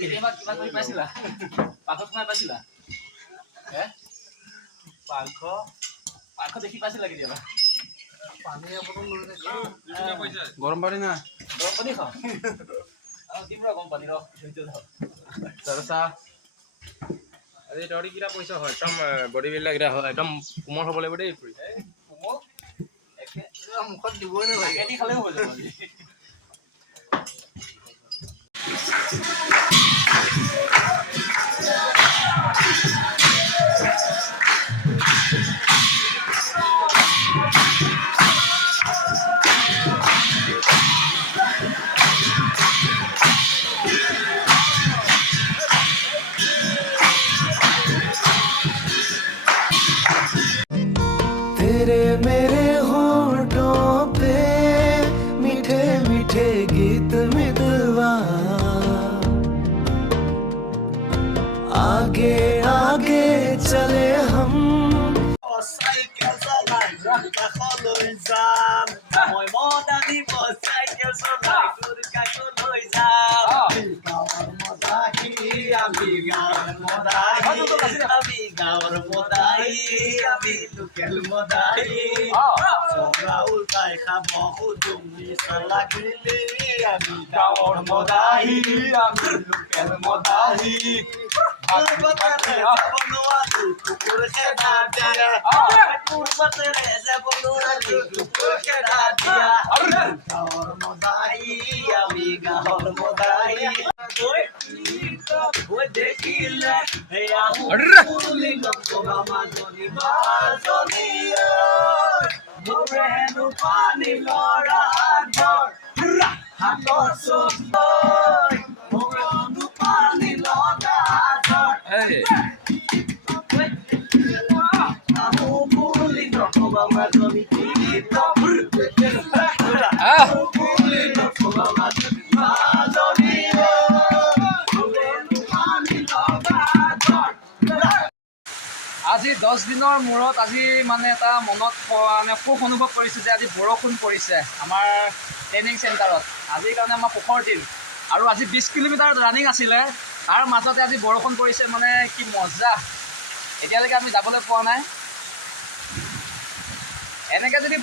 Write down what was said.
কেতিয়াবা কিবা কৰি পাইছিলা পাকত সোমাই পাইছিলা পাক দেখি পাইছিলা কেতিয়াবা গৰম পানী না গৰম পানী খাওঁ দিম ৰ গৰম পানী ৰ চাহ আজি দৌৰি কিটা পইচা হয় একদম বডি বিল্ডাৰ কিটা হয় একদম কোমল হ'ব লাগিব দেই মুখত দিবই নালাগে এটি খালেও হৈ যাব तेरे मेरे होठों पे मीठे मीठे गीत मितवा आगे आगे चले हम साइकेल चलाई काखলৈ যাম মই মদানি সাইকেল চলাই তোৰ কাষলৈ যাম গাঁৱৰ মদাহি আমি গাঁৱৰ মদাহি আমি গাঁৱৰ মদাহি আমি লোকেল মদাহি চৌৰা উল্টাই খাব উজুমি লাগিলে আমি গাঁৱৰ মদাহি আমি লোকেল মদাহি কুকুৰ খেদা দিয়া পূৰ্বতেৰে যাবলৈ কুকুৰ খেদা দিয়া গাঁৱৰ মদাহি আমি গাঁৱৰ মদাহি দেখিলে বুলি নকবা মাজনী মাজনী মোৰে হেনো পানী লৰা ধৰ হাতৰ চোখ মোৰে হেনো পানী লগা ধৰ বুলি নকবা মাজনী বুলি নকবা মাজনী মাজনী আজি 10 দিনৰ মূৰত আজি মানে এটা মনত মানে সুখ অনুভৱ কৰিছে যে আজি বৰষুণ পৰিছে আমাৰ ট্ৰেইনিং চেণ্টাৰত আজিৰ কাৰণে আমাৰ সুখৰ দিন আৰু আজি 20 কিলোমিটাৰ ৰানিং আছিলে তাৰ মাজতে আজি বৰষুণ পৰিছে মানে কি মজা এতিয়ালৈকে আমি যাবলৈ পোৱা নাই এনেকৈ যদি